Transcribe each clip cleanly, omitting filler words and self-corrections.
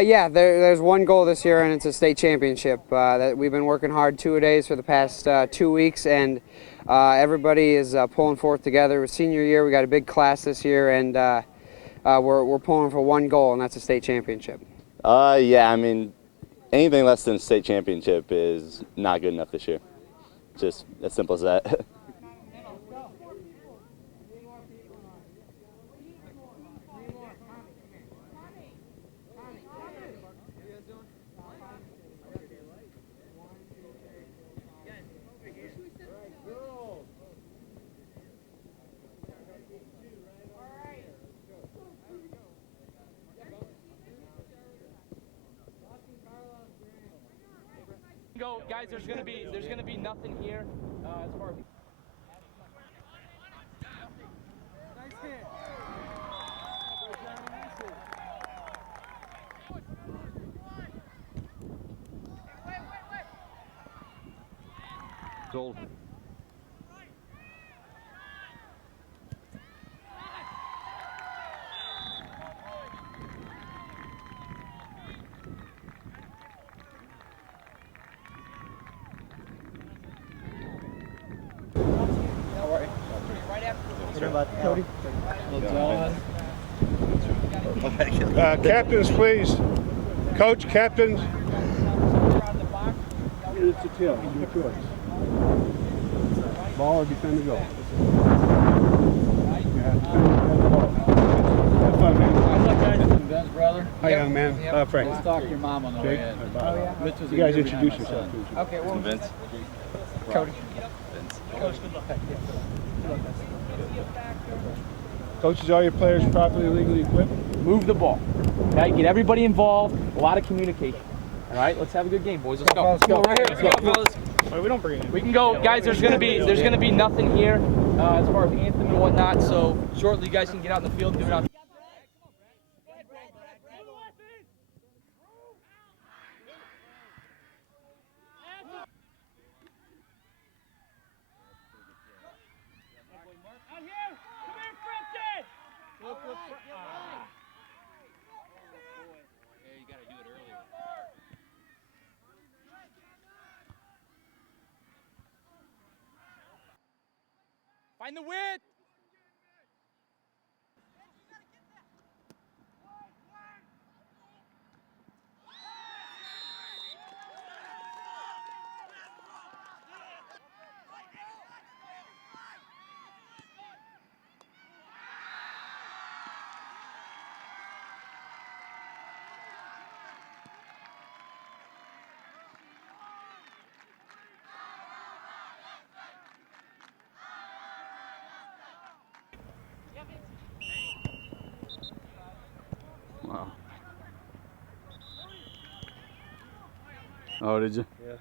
Yeah, there's one goal this year, and it's a state championship. That we've been working hard two-a-days for the past 2 weeks, and everybody is pulling forth together. With senior year, we got a big class this year, and we're pulling for one goal, and that's a state championship. Yeah, I mean, anything less than a state championship is not good enough this year. Just as simple as that. Go, guys. There's gonna be nothing here as far as. Nice hit. Goal. Cody. Captains, please. Coach, captains. It's a tail. Your choice. Ball or defend the goal. Have fun, man. Vince, brother. Hi, young man. Frank. Let's talk to your mom on the way in. You guys introduce yourself, please. Okay, well, Vince. Cody. Coach, good luck. Coaches, all your players properly legally equipped? Move the ball. Okay, get everybody involved. A lot of communication. All right, let's have a good game, boys. Let's go. Let's go. Right here. Let's go, fellas. We don't bring it in. We can go, guys. There's gonna be nothing here as far as anthem and whatnot. So shortly, you guys can get out in the field and do it out. Find the width. Wow. Oh, did you? Yeah.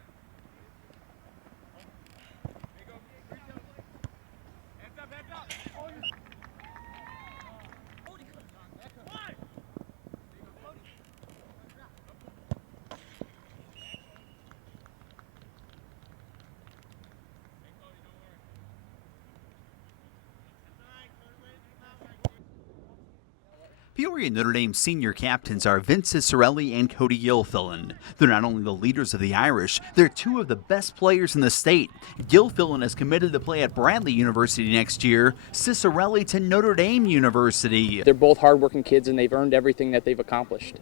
Peoria Notre Dame senior captains are Vince Cicerelli and Cody Gilfillan. They're not only the leaders of the Irish, they're two of the best players in the state. Gilfillan is committed to play at Bradley University next year, Cicerelli to Notre Dame University. They're both hardworking kids, and they've earned everything that they've accomplished.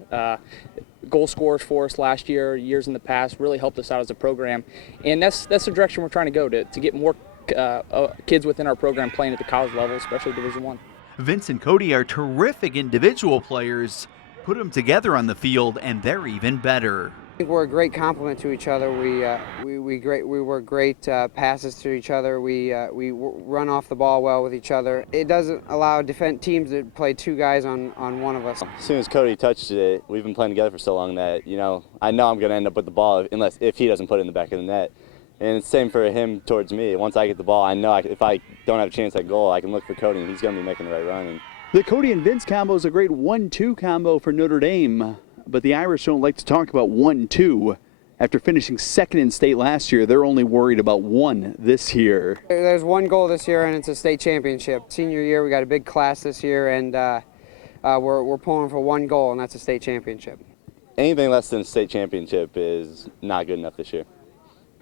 Goal scorers for us last year, years in the past, really helped us out as a program, and that's the direction we're trying to go to get more kids within our program playing at the college level, especially Division I. Vince and Cody are terrific individual players. Put them together on the field, and they're even better. I think we're a great complement to each other. We work great passes to each other. We run off the ball well with each other. It doesn't allow defense teams to play two guys on one of us. As soon as Cody touched it, we've been playing together for so long that, I know I'm going to end up with the ball if he doesn't put it in the back of the net. And it's the same for him towards me. Once I get the ball, I know if I don't have a chance at goal, I can look for Cody, and he's going to be making the right run. The Cody and Vince combo is a great 1-2 combo for Notre Dame, but the Irish don't like to talk about 1-2. After finishing second in state last year, they're only worried about one this year. There's one goal this year, and it's a state championship. Senior year, we got a big class this year, and we're pulling for one goal, and that's a state championship. anything less than a state championship is not good enough this year.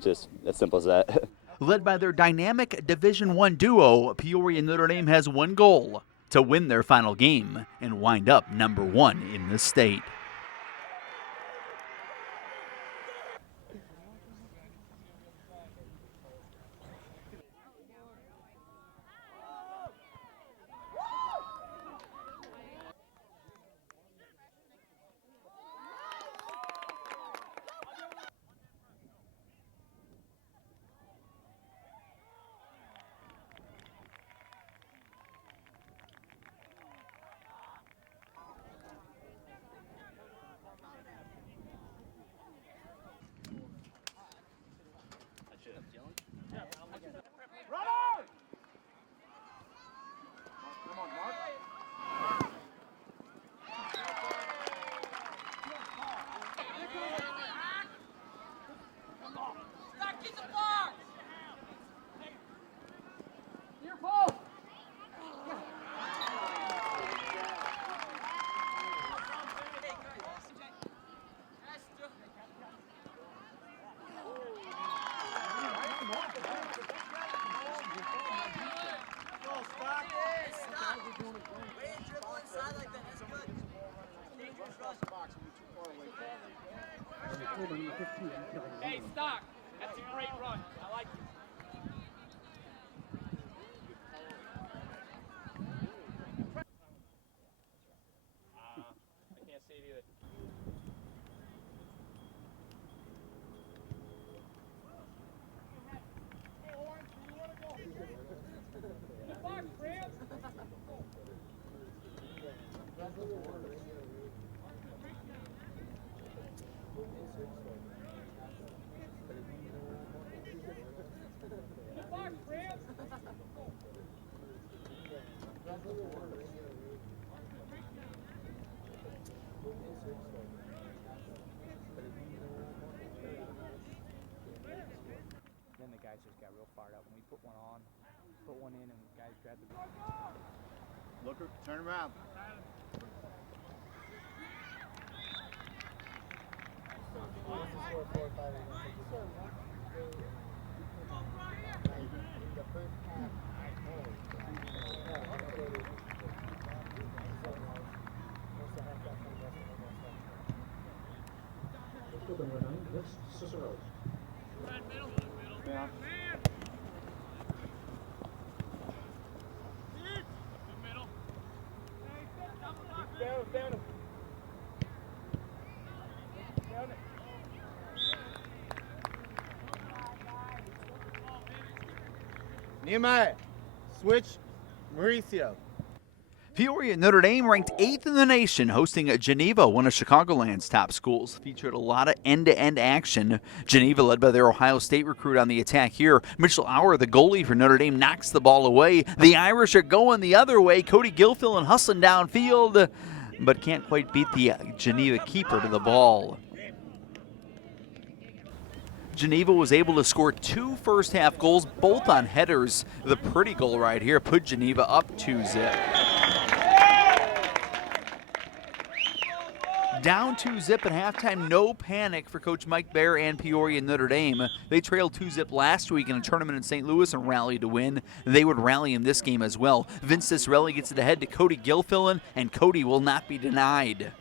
Just as simple as that. Led by their dynamic Division I duo, Peoria Notre Dame has one goal: to win their final game and wind up number 1 in the state. Hey, Stock, that's a great run. I like it. I can't see it either. Then the guys just got real fired up when we put one in, and guys grabbed the. Looker, turn around. Nehemiah, switch, Mauricio. Peoria Notre Dame ranked 8th in the nation, hosting Geneva, one of Chicagoland's top schools. Featured a lot of end-to-end action. Geneva, led by their Ohio State recruit on the attack here. Mitchell Auer, the goalie for Notre Dame, knocks the ball away. The Irish are going the other way. Cody Gilfillan hustling downfield, but can't quite beat the Geneva keeper to the ball. Geneva was able to score 2 first-half goals, both on headers. The pretty goal right here put Geneva up 2-0. Down 2-0 at halftime, no panic for Coach Mike Baer and Peoria Notre Dame. They trailed 2-0 last week in a tournament in St. Louis and rallied to win. They would rally in this game as well. Vince Cicerelli gets it ahead to Cody Gilfillan, and Cody will not be denied.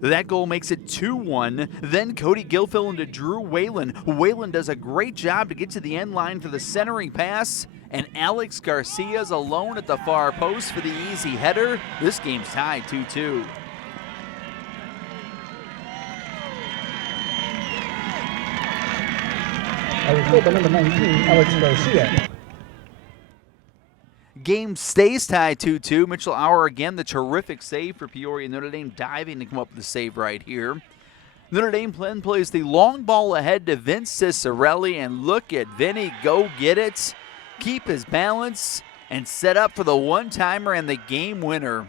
That goal makes it 2-1. Then Cody Gilfillan to Drew Whalen. Whalen does a great job to get to the end line for the centering pass. And Alex Garcia's alone at the far post for the easy header. This game's tied 2-2. Number 19, Alex Garcia. Game stays tied 2-2. Mitchell Auer again, the terrific save for Peoria. Notre Dame diving to come up with the save right here. Notre Dame plays the long ball ahead to Vince Cicerelli, and look at Vinny go get it, keep his balance, and set up for the one-timer and the game winner.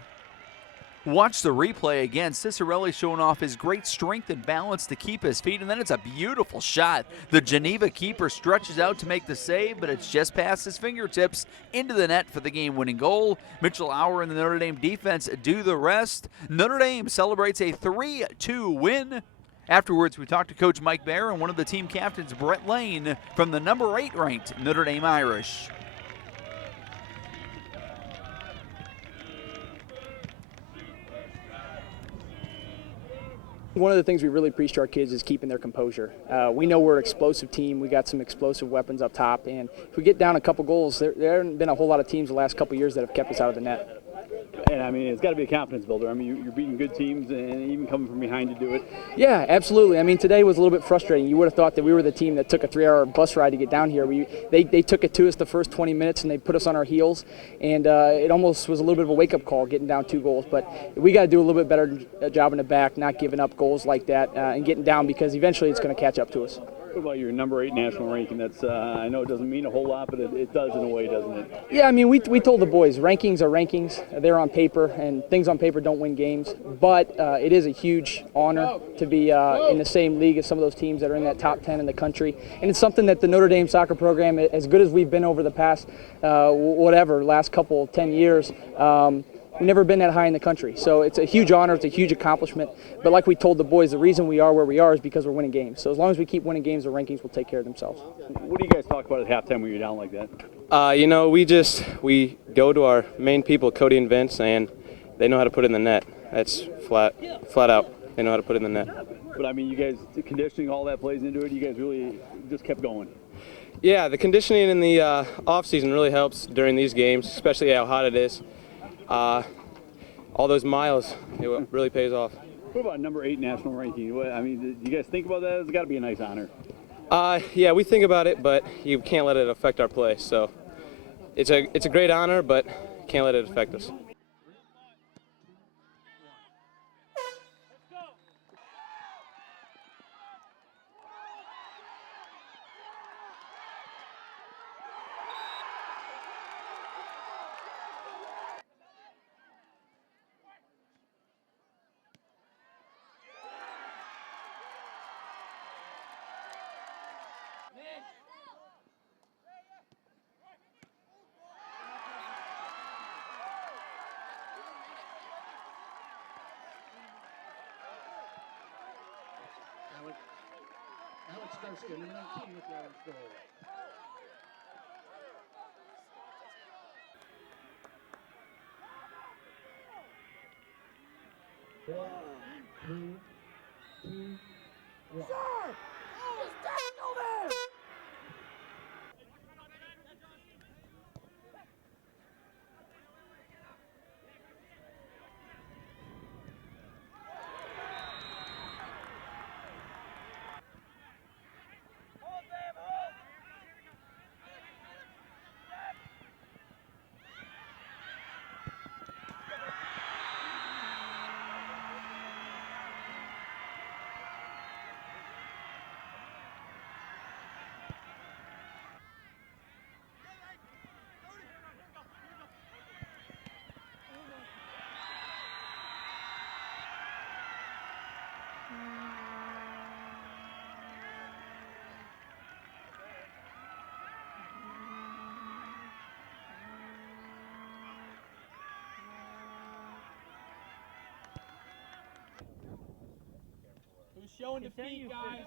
Watch the replay again. Cicerelli showing off his great strength and balance to keep his feet, and then it's a beautiful shot. The Geneva keeper stretches out to make the save, but it's just past his fingertips into the net for the game-winning goal. Mitchell Auer and the Notre Dame defense do the rest. Notre Dame celebrates a 3-2 win. Afterwards, we talked to Coach Mike Baer and one of the team captains, Brett Lane, from the number 8 ranked Notre Dame Irish. One of the things we really preach to our kids is keeping their composure. We know we're an explosive team. We got some explosive weapons up top, and if we get down a couple goals, there haven't been a whole lot of teams the last couple years that have kept us out of the net. And I mean, it's got to be a confidence builder. I mean, you're beating good teams, and even coming from behind to do it. Yeah, absolutely. I mean, today was a little bit frustrating. You would have thought that we were the team that took a 3-hour bus ride to get down here. They took it to us the first 20 minutes, and they put us on our heels. And it almost was a little bit of a wake-up call getting down 2 goals. But we got to do a little bit better job in the back, not giving up goals like that, and getting down, because eventually it's going to catch up to us. What about your number 8 national ranking? That's I know it doesn't mean a whole lot, but it does in a way, doesn't it? Yeah, I mean, we told the boys, rankings are rankings. They're on paper, and things on paper don't win games. But it is a huge honor to be in the same league as some of those teams that are in that top 10 in the country. And it's something that the Notre Dame soccer program, as good as we've been over the past, last couple, 10 years, we've never been that high in the country. So it's a huge honor, it's a huge accomplishment. But like we told the boys, the reason we are where we are is because we're winning games. So as long as we keep winning games, the rankings will take care of themselves. What do you guys talk about at halftime when you're down like that? We go to our main people, Cody and Vince, and they know how to put it in the net. That's flat out. They know how to put it in the net. But I mean, you guys, the conditioning, all that plays into it. You guys really just kept going. Yeah, the conditioning in the off season really helps during these games, especially how hot it is. All those miles, it really pays off. What about number 8 national ranking? I mean, do you guys think about that? It's got to be a nice honor. Yeah, we think about it, but you can't let it affect our play. So it's a great honor, but can't let it affect us. Alex Garcia, number 19 with the Irish goal. Four, three, two, one. Who's showing defeat, guys?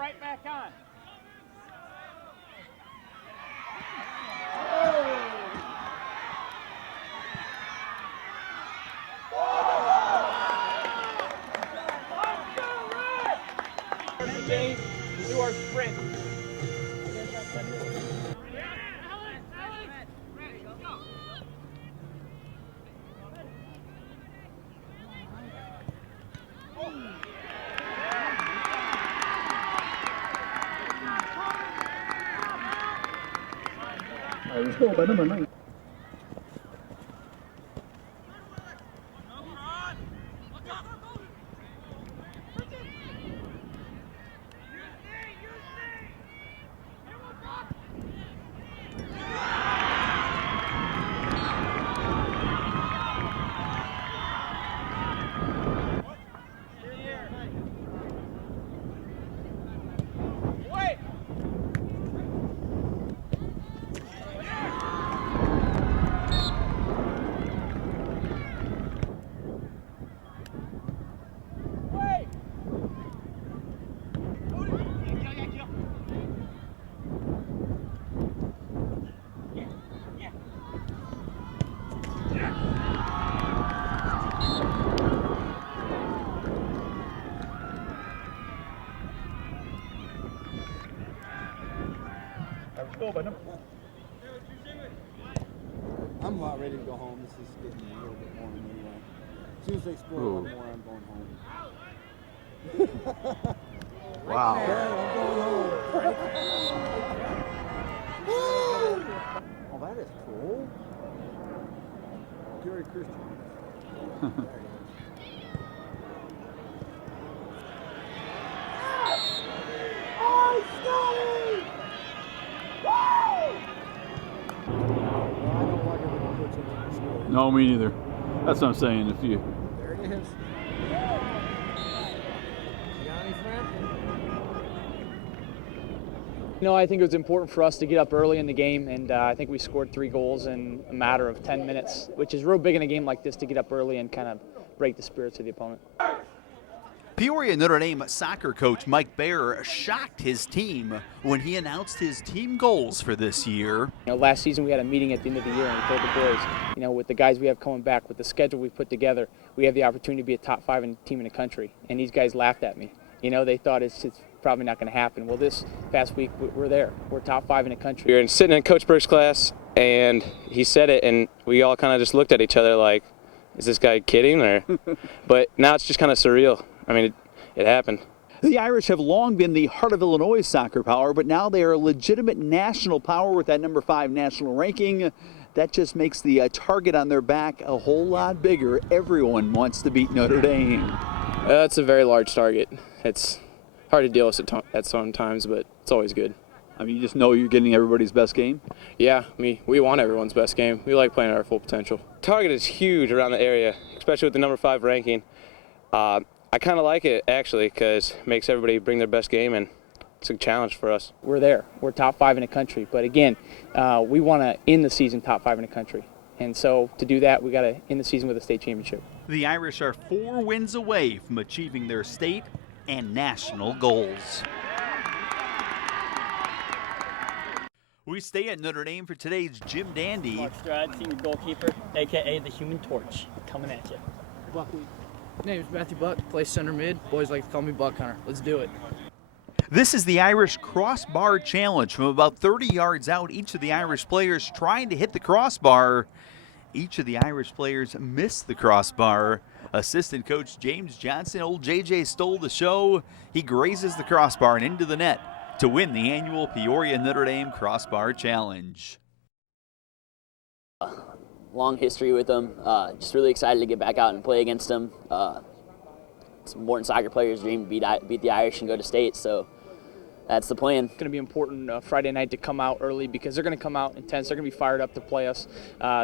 Right back on. Game, we do our sprint. I'm about ready to go home. This is getting a little bit more anyway. As soon as they score one more, I'm going home. Wow. I'm going home. Oh, that is cool. Gary Christian. No, me neither. That's what I'm saying. If you There it is. You got any friend? You know, I think it was important for us to get up early in the game, and I think we scored 3 goals in a matter of 10 minutes, which is real big in a game like this to get up early and kind of break the spirits of the opponent. Peoria Notre Dame soccer coach Mike Baer shocked his team when he announced his team goals for this year. You know, last season we had a meeting at the end of the year and we told the boys, you know, with the guys we have coming back, with the schedule we put together, we have the opportunity to be a top 5 team in the country. And these guys laughed at me. You know, they thought it's probably not going to happen. Well, this past week we're there. We're top 5 in the country. We were sitting in Coach Burke's class, and he said it, and we all kind of just looked at each other like, is this guy kidding? Or, but now it's just kind of surreal. I mean, it happened. The Irish have long been the heart of Illinois' soccer power, but now they are a legitimate national power with that number 5 national ranking. That just makes the target on their back a whole lot bigger. Everyone wants to beat Notre Dame. It's a very large target. It's hard to deal with at some times, but it's always good. I mean, you just know you're getting everybody's best game. Yeah, we want everyone's best game. We like playing at our full potential. Target is huge around the area, especially with the number 5 ranking. I kind of like it, actually, because it makes everybody bring their best game, and it's a challenge for us. We're there. We're top 5 in the country. But again, we want to end the season top 5 in the country. And so to do that, we got to end the season with a state championship. The Irish are 4 wins away from achieving their state and national goals. We stay at Notre Dame for today's Jim Dandy. Mark Stride, senior goalkeeper, a.k.a. the Human Torch, coming at you. Buckley. Name's Matthew Buck, play center mid. Boys like to call me Buck Hunter. Let's do it. This is the Irish Crossbar Challenge. From about 30 yards out, each of the Irish players trying to hit the crossbar. Each of the Irish players missed the crossbar. Assistant coach James Johnson, old JJ, stole the show. He grazes the crossbar and into the net. to win the annual Peoria Notre Dame Crossbar Challenge. Long history with them. Just really excited to get back out and play against them. It's Morton soccer players' dream to beat the Irish and go to state, so that's the plan. It's going to be important Friday night to come out early because they're going to come out intense. They're going to be fired up to play us.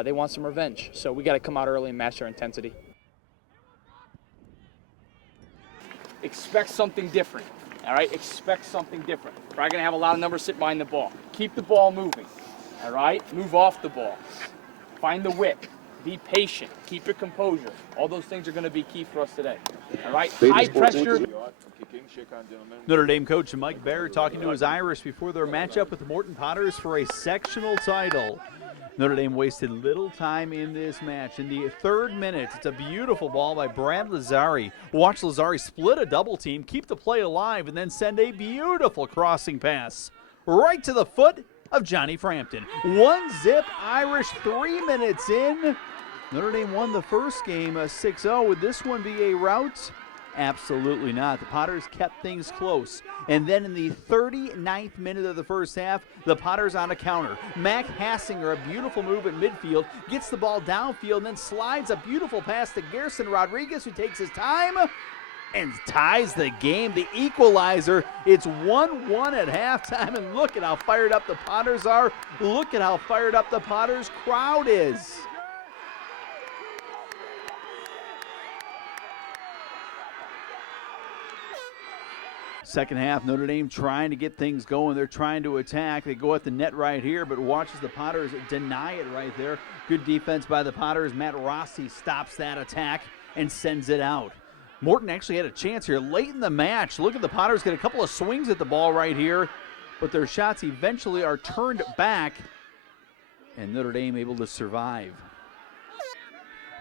They want some revenge, so we got to come out early and match their intensity. Expect something different. All right, expect something different. Probably going to have a lot of numbers sit behind the ball. Keep the ball moving. All right, move off the ball. Find the whip. Be patient. Keep your composure. All those things are going to be key for us today. All right, high pressure. Notre Dame coach Mike Baird talking to his Irish before their matchup with the Morton Potters for a sectional title. Notre Dame wasted little time in this match. In the 3rd minute, it's a beautiful ball by Brad Lazari. Watch Lazari split a double team, keep the play alive, and then send a beautiful crossing pass right to the foot of Johnny Frampton. 1-0 Irish 3 minutes in. Notre Dame won the first game 6-0. Would this one be a rout? Absolutely not. The Potters kept things close. And then in the 39th minute of the first half, the Potters on a counter. Mac Hassinger, a beautiful move at midfield, gets the ball downfield and then slides a beautiful pass to Gerson Rodriguez, who takes his time and ties the game. The equalizer. It's 1-1 at halftime, and look at how fired up the Potters are. Look at how fired up the Potters crowd is. Second half, Notre Dame trying to get things going. They're trying to attack. They go at the net right here, but watches the Potters deny it right there. Good defense by the Potters. Matt Rossi stops that attack and sends it out. Morton actually had a chance here late in the match. Look at the Potters get a couple of swings at the ball right here, but their shots eventually are turned back, and Notre Dame able to survive.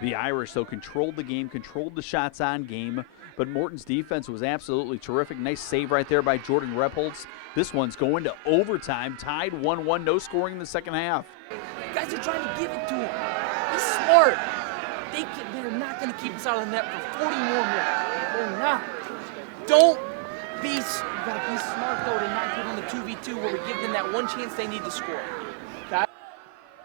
The Irish, though, controlled the game, controlled the shots on game, but Morton's defense was absolutely terrific. Nice save right there by Jordan Repholz. This one's going to overtime, tied 1-1, no scoring in the second half. You guys are trying to give it to him. He's smart. They're not going to keep us out of the net for 40 more minutes. They're not. Don't be, you got to be smart, though, to not get on the 2v2 where we give them that one chance they need to score.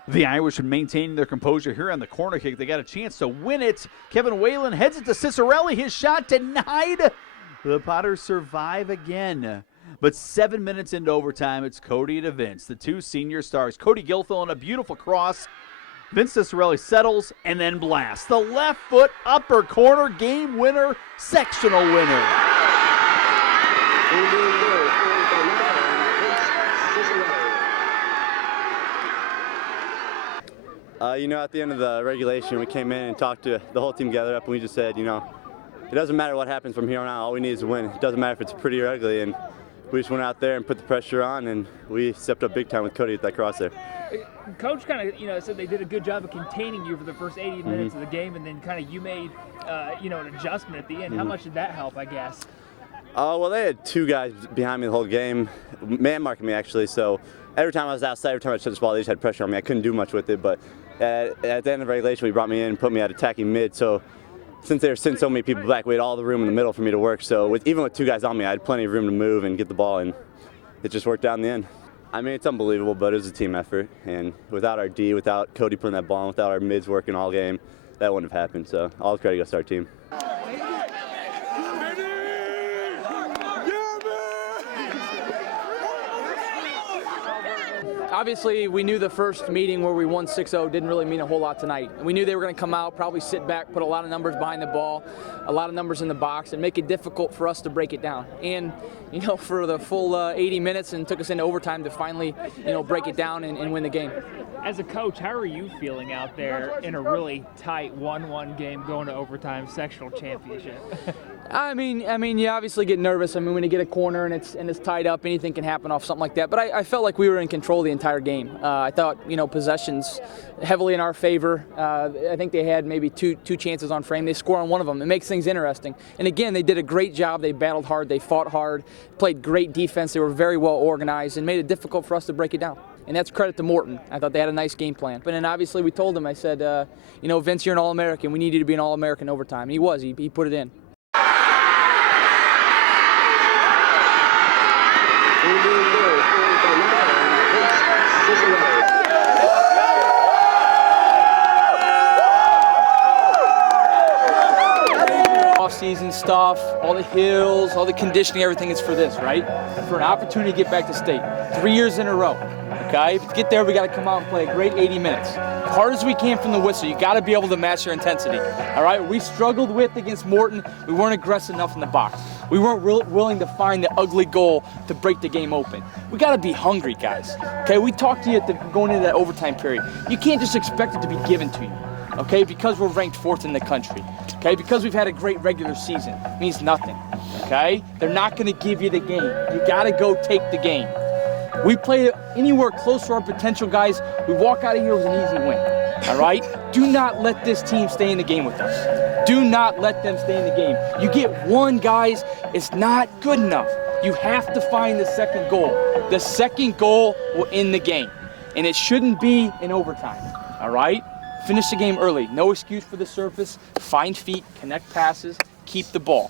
The Irish are maintaining their composure here on the corner kick. They got a chance to win it. Kevin Whalen heads it to Cicerelli. His shot denied. The Potters survive again. But 7 minutes into overtime, it's Cody to Vince, the two senior stars. Cody Gilfillan, a beautiful cross. Vince Cicerelli settles and then blasts. The left foot upper corner, game winner, sectional winner. At the end of the regulation, we came in and talked to the whole team together up, and we just said, it doesn't matter what happens from here on out. All we need is a win. It doesn't matter if it's pretty or ugly, and we just went out there and put the pressure on, and we stepped up big time with Cody at that cross there. Coach kind of, said they did a good job of containing you for the first 80 minutes of the game, and then kind of you made, an adjustment at the end. How much did that help, I guess? Well, they had two guys behind me the whole game, man marking me actually. So every time I was outside, every time I touched the ball, they just had pressure on me. I couldn't do much with it, but at the end of regulation, we brought me in and put me at attacking mid. So since they were sending so many people back, we had all the room in the middle for me to work. So even with two guys on me, I had plenty of room to move and get the ball, and it just worked out in the end. I mean, it's unbelievable, but it was a team effort, and without our D, without Cody putting that ball, without our mids working all game, that wouldn't have happened. So all the credit goes to our team. Obviously, we knew the first meeting where we won 6-0 didn't really mean a whole lot tonight. We knew they were going to come out, probably sit back, put a lot of numbers behind the ball, a lot of numbers in the box, and make it difficult for us to break it down. And, for the full 80 minutes, and took us into overtime to finally, break it down and win the game. As a coach, how are you feeling out there in a really tight 1-1 game going to overtime sectional championship? I mean, you obviously get nervous. When you get a corner and it's tied up, anything can happen off something like that. But I felt like we were in control the entire game. I thought, possessions heavily in our favor. I think they had maybe two chances on frame. They score on one of them. It makes things interesting. And again, they did a great job. They battled hard. They fought hard. Played great defense. They were very well organized and made it difficult for us to break it down. And that's credit to Morton. I thought they had a nice game plan. But then obviously we told him, I said, Vince, you're an All-American. We need you to be an All-American overtime. And he was. He put it in. and stuff, all the hills, all the conditioning, everything is for this, right? For an opportunity to get back to state. 3 years in a row, okay? To get there, we got to come out and play a great 80 minutes. As hard as we can from the whistle, you got to be able to match their intensity, all right? We struggled with against Morton. We weren't aggressive enough in the box. We weren't willing to find the ugly goal to break the game open. We got to be hungry, guys, okay? We talked to you going into that overtime period. You can't just expect it to be given to you. Okay, because we're ranked 4th in the country. Okay, because we've had a great regular season, means nothing. Okay, they're not going to give you the game. You got to go take the game. We play anywhere close to our potential, guys. We walk out of here with an easy win. All right, do not let this team stay in the game with us. Do not let them stay in the game. You get one, guys, it's not good enough. You have to find the second goal. The second goal will end the game, and it shouldn't be in overtime. All right. Finish the game early. No excuse for the surface. Find feet, connect passes, keep the ball.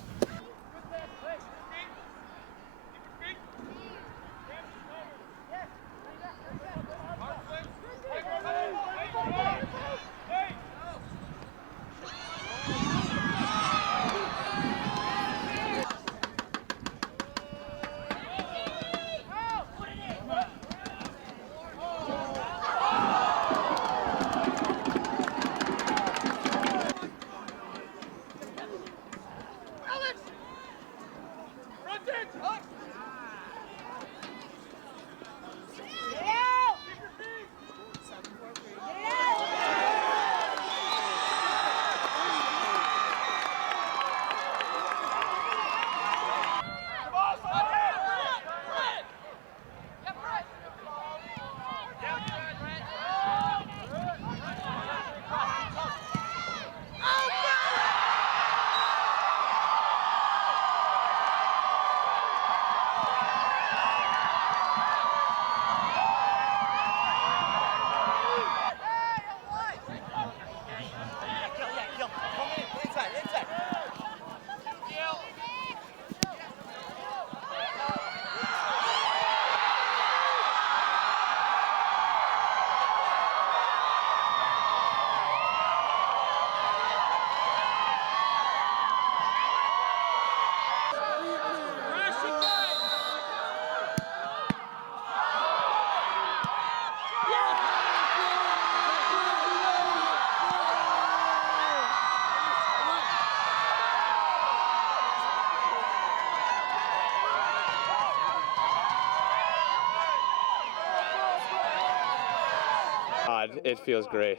It feels great.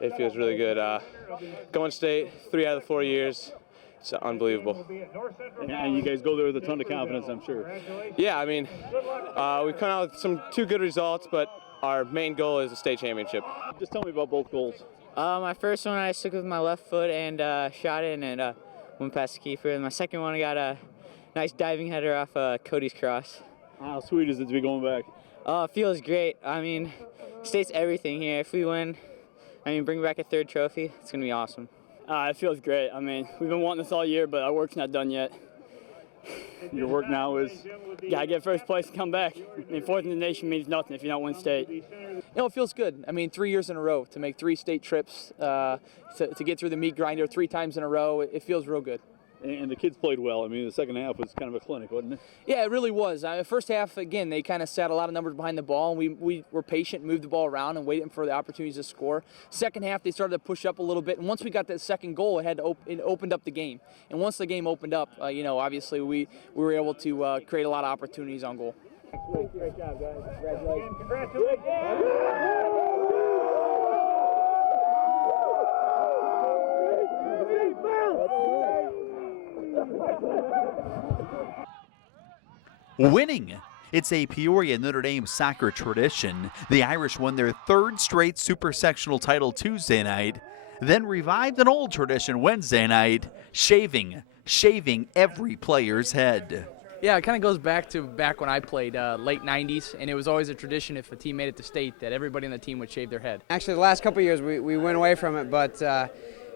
It feels really good. Going state 3 out of the 4 years, it's unbelievable. And you guys go there with a ton of confidence, I'm sure. Yeah, I mean, we've come out with 2 good results, but our main goal is the state championship. Just tell me about both goals. My first one I stuck with my left foot and shot in and went past the keeper. And my second one I got a nice diving header off Cody's cross. How sweet is it to be going back? It feels great. I mean, state's everything here. If we win, bring back a 3rd trophy, it's going to be awesome. It feels great. I mean, we've been wanting this all year, but our work's not done yet. Your work now is? Gotta get first place and come back. I mean, 4th in the nation means nothing if you don't win state. You know, it feels good. I mean, 3 years in a row to make 3 state trips, to get through the meat grinder 3 times in a row, it feels real good. And the kids played well. I mean, the second half was kind of a clinic, wasn't it? Yeah, it really was. First half, again, they kind of sat a lot of numbers behind the ball, and we were patient, moved the ball around, and waited for the opportunities to score. Second half, they started to push up a little bit, and once we got that second goal, it opened up the game. And once the game opened up, obviously we were able to create a lot of opportunities on goal. Great job, guys. Congratulations. Winning. It's a Peoria Notre Dame soccer tradition. The Irish won their 3rd straight super sectional title Tuesday night, then revived an old tradition Wednesday night, shaving every player's head. Yeah, it kind of goes back to when I played late 90s, and it was always a tradition if a team made it to state that everybody on the team would shave their head. Actually, the last couple of years we went away from it, but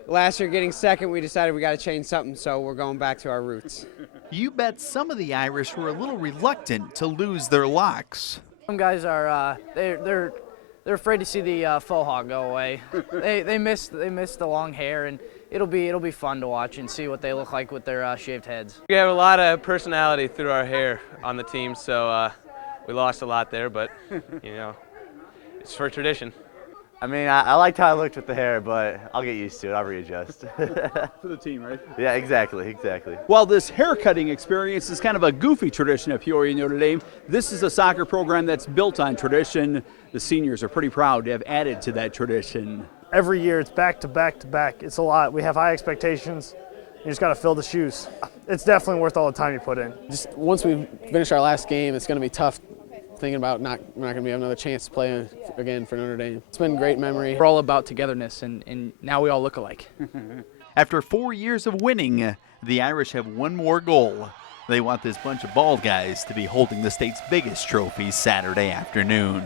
last year getting second, we decided we got to change something, so we're going back to our roots. You bet some of the Irish were a little reluctant to lose their locks. Some guys are they're afraid to see the faux hawk go away. they miss the long hair, and it'll be fun to watch and see what they look like with their shaved heads. We have a lot of personality through our hair on the team, so we lost a lot there, but you know, it's for tradition. I mean, I liked how I looked with the hair, but I'll get used to it. I'll readjust. For the team, right? Yeah, exactly. While this haircutting experience is kind of a goofy tradition at Peoria Notre Dame, this is a soccer program that's built on tradition. The seniors are pretty proud to have added to that tradition. Every year it's back to back to back. It's a lot. We have high expectations. You just got to fill the shoes. It's definitely worth all the time you put in. Just once we finish our last game, it's going to be tough thinking about we're not going to be another chance to play again for Notre Dame. It's been a great memory. We're all about togetherness, and now we all look alike. After 4 years of winning, the Irish have one more goal. They want this bunch of bald guys to be holding the state's biggest trophy Saturday afternoon.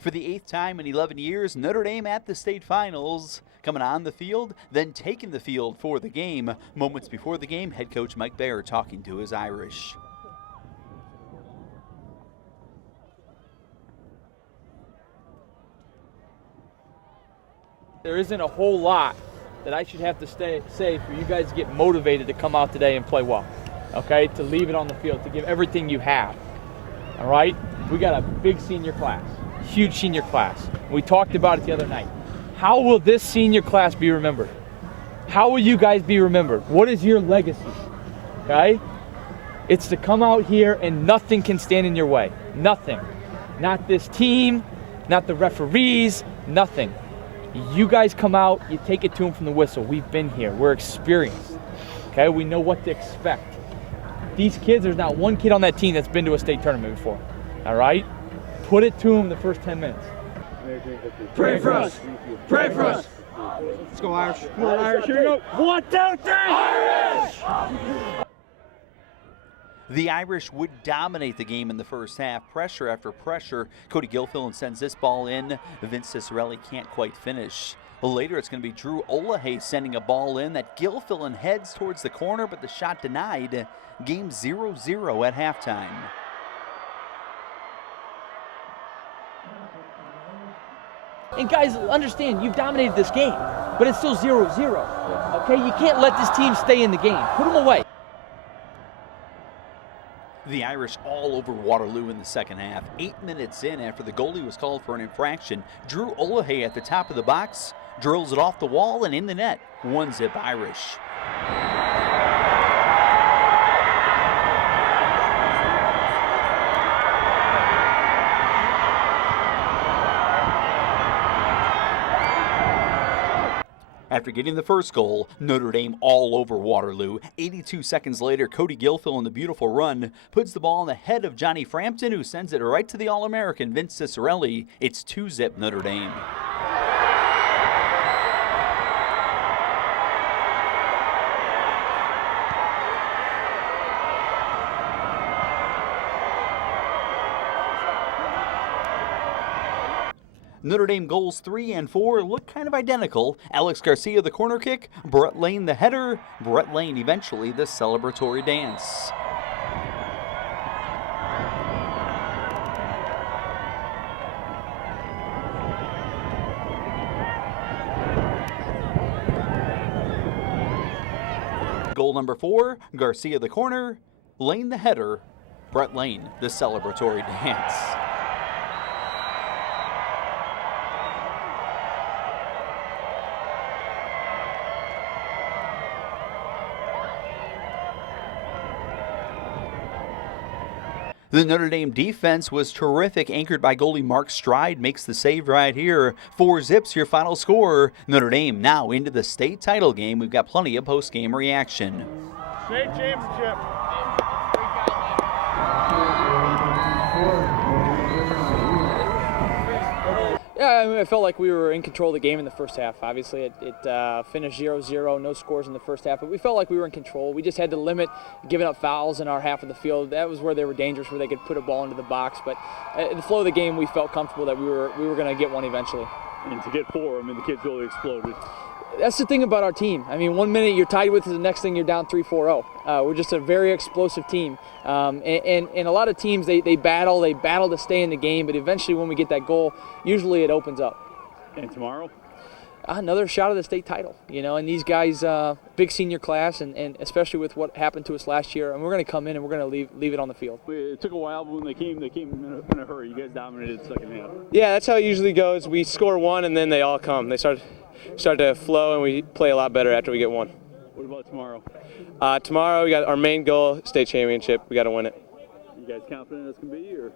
For the 8th time in 11 years, Notre Dame at the state finals, coming on the field, then taking the field for the game. Moments before the game, head coach Mike Bayer talking to his Irish. There isn't a whole lot that I should have to say for you guys to get motivated to come out today and play well, okay? To leave it on the field, to give everything you have, all right? We got a big senior class. Huge senior class. We talked about it the other night. How will this senior class be remembered? How will you guys be remembered? What is your legacy? Okay? It's to come out here and nothing can stand in your way. Nothing. Not this team, not the referees, nothing. You guys come out, you take it to them from the whistle. We've been here. We're experienced. Okay? We know what to expect. These kids, there's not one kid on that team that's been to a state tournament before. All right? Put it to them the first 10 minutes. Pray for us. Pray for us. Let's go Irish. Come on, Irish. Here we go. 1, 2, 3. Irish! The Irish would dominate the game in the first half. Pressure after pressure. Cody Gilfillan sends this ball in. Vince Cicerelli can't quite finish. Later, it's going to be Drew Olahay sending a ball in that Gilfillan heads towards the corner, but the shot denied. Game 0-0 at halftime. And guys, understand, you've dominated this game, but it's still 0-0, okay? You can't let this team stay in the game. Put them away. The Irish all over Waterloo in the second half. 8 minutes in after the goalie was called for an infraction, Drew Olahay at the top of the box drills it off the wall and in the net. 1-0 Irish. After getting the first goal, Notre Dame all over Waterloo. 82 seconds later, Cody Gilfillan, the beautiful run, puts the ball in the head of Johnny Frampton, who sends it right to the All-American Vince Cicerelli. It's 2-0 Notre Dame. Notre Dame goals 3 and 4 look kind of identical. Alex Garcia the corner kick, Brett Lane the header, Brett Lane eventually the celebratory dance. Goal number 4, Garcia the corner, Lane the header, Brett Lane the celebratory dance. The Notre Dame defense was terrific, anchored by goalie Mark Stride, makes the save right here. 4-0, your final score. Notre Dame now into the state title game. We've got plenty of post-game reaction. State championship. Yeah, I mean, I felt like we were in control of the game in the first half. Obviously, it finished 0-0, no scores in the first half, but we felt like we were in control. We just had to limit giving up fouls in our half of the field. That was where they were dangerous, where they could put a ball into the box. But in the flow of the game, we felt comfortable that we were going to get one eventually. And to get 4, I mean, the kids really exploded. That's the thing about our team. I mean, 1 minute you're tied with us, the next thing you're down 3-4-0. We're just a very explosive team. And a lot of teams, they battle to stay in the game, but eventually when we get that goal, usually it opens up. And tomorrow? Another shot at the state title, and these guys, big senior class, and especially with what happened to us last year, and we're going to come in and we're going to leave it on the field. It took a while, but when they came in a hurry. You guys dominated the second half. Yeah, that's how it usually goes. We score one, and then they all come. They start to flow, and we play a lot better after we get one. What about tomorrow? Tomorrow we got our main goal, state championship. We got to win it. You guys confident as can be, or?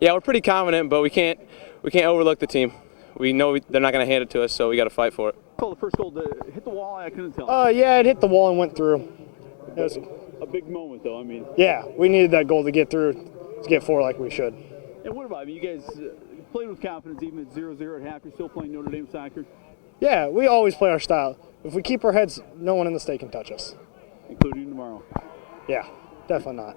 Yeah, we're pretty confident, but we can't overlook the team. We know they're not going to hand it to us, so we got to fight for it. Call the first goal to hit the wall. I couldn't tell. Yeah, it hit the wall and went through. It was a big moment, though. I mean. Yeah, we needed that goal to get through, to get forward like we should. And what about? I mean, you guys played with confidence even at 0-0 at half. You're still playing Notre Dame soccer. Yeah, we always play our style. If we keep our heads, no one in the state can touch us. Including tomorrow. Yeah, definitely not.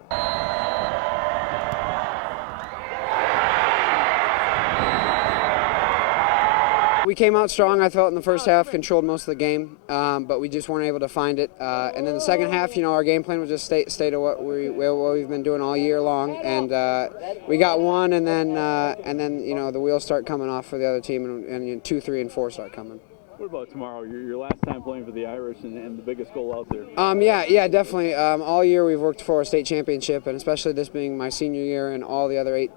We came out strong, I felt, in the first half, controlled most of the game, but we just weren't able to find it. And then the second half, our game plan was just stay to what we've been doing all year long, and we got one, and then the wheels start coming off for the other team, and 2, 3, and 4 start coming. What about tomorrow? Your last time playing for the Irish and the biggest goal out there. Yeah, definitely. All year we've worked for a state championship, and especially this being my senior year, and all the other